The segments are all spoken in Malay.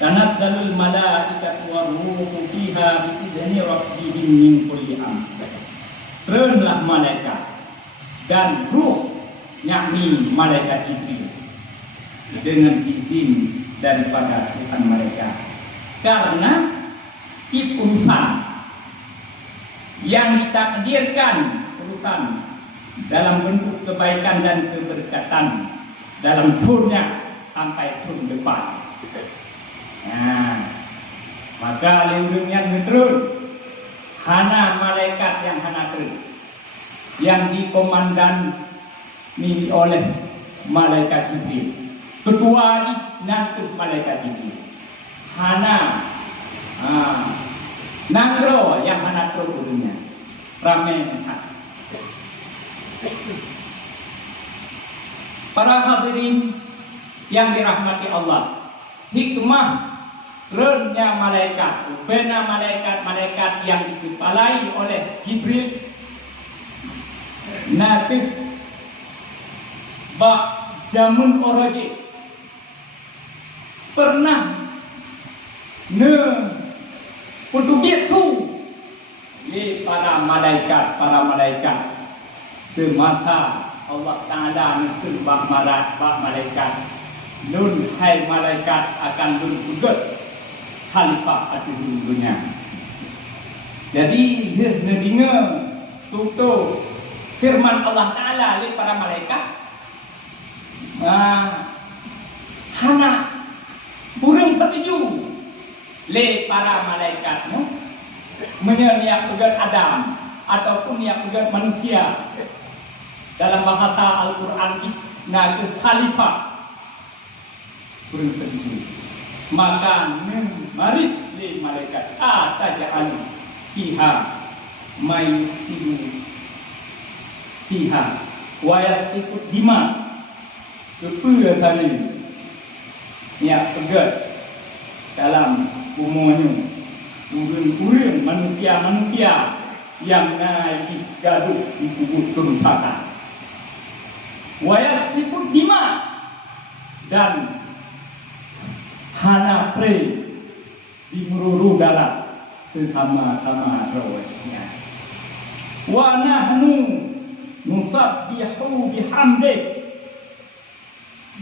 Tanazzalul malaikatu war-ruhu fiha bi'idzni rabbihim min kulli amr. Turunlah malaikat dan ruh, yakni malaikat Jibril, dengan izin daripada Tuhan mereka, karena urusan yang ditakdirkan, urusan dalam bentuk kebaikan dan keberkatan dalam turunnya sampai turun depan. Nah, maka lindung yang turun hana malaikat yang hana turun, yang dikomandani oleh malaikat Jibril. Kedua di nanti malaikat Jibril hana nangro yang hana turunnya ramai. Para hadirin yang dirahmati Allah, hikmah turunnya malaikat, benar malaikat yang dikepalai oleh Jibril natif bak jamun oroji pernah ne putubietsu li para malaikat semasa Allah Ta'ala nukul bak malaikat nun hai malaikat akan nun kudet khalifah atas dunia. Jadi dengar tutup firman Allah Ta'ala li para malaikat, hana burung setuju li para malaikat menyeliak pegat Adam ataupun yang pegat manusia. Dalam bahasa Al-Quran nah khalifah burung setuju. Maka mari li malaikat taj'al fiha may fiha wa yasfiku dima kepua kali niat pegat dalam umumnya urun manusia yang naik gaduh di kubur kerusakan wa yasfiku dima dan hana pre di meruru darah sesama-sama rawatnya. Wa nahnu nusabbihu bihamdik.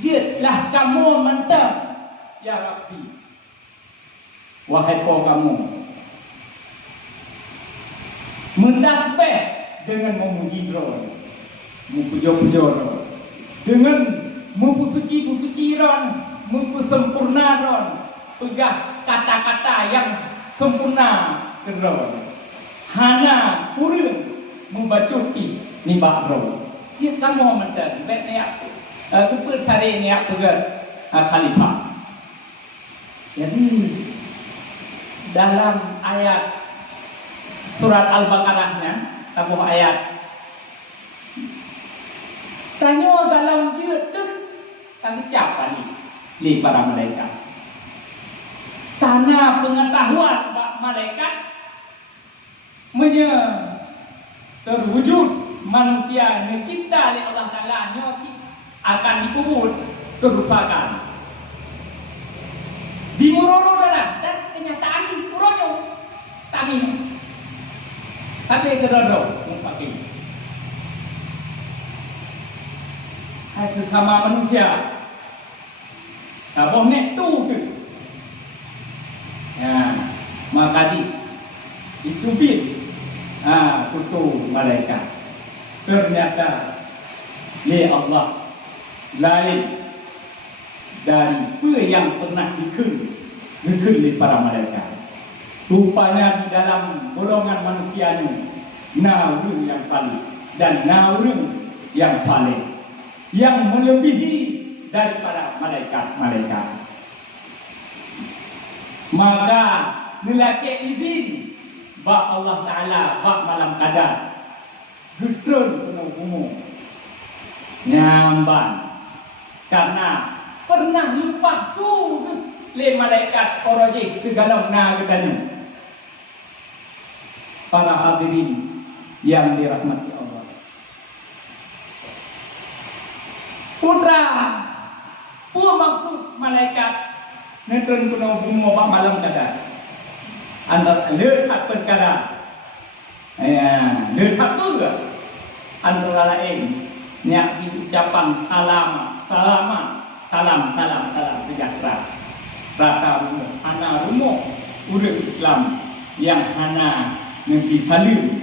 Jitlah kamu mantap ya Rabbi. Wahai kamu mentasbih dengan memuji Ron, memuji-puji Ron, dengan mempusuci Ron, sempurna Ron, pegah kata-kata yang sempurna Ron. Hana urun membacuti nimbak Ron. Dia kamu mendan bet niat keput sari niat pegat khalifah. Jadi dalam ayat surat Al-Baqarahnya tabuh ayat tanya dalam jut tu tak siapa ni li para malaikat. Karena pengetahuan malaikat terwujud manusia dicipta oleh Allah Ta'ala akan dikubur kerusakan di muroro darah dan kenyataan di puronyo tadi tapi terlalu mungkin sesama manusia saboh nek tu ke ya maka itu bin kutu malaikat ternyata li Allah lain dari apa yang pernah dikun li para malaikat. Rupanya di dalam golongan manusia ini naurun yang paling dan naurun yang saleh yang melebihi daripada malaikat-malaikat. Maka lelaki izin bak Allah Ta'ala bak malam qadar getrun penuh umum nyamban karena pernah lupa suruh le malaikat korojik segala na katanya. Para hadirin yang dirahmati Allah, putra pun maksud malaikat Netun kuno bungo pak malam kada. Antara letak perkara. Letak juga. Antara lain niat ucapan salam sejahtera. Rata hana rumah urut Islam yang hana negeri salim.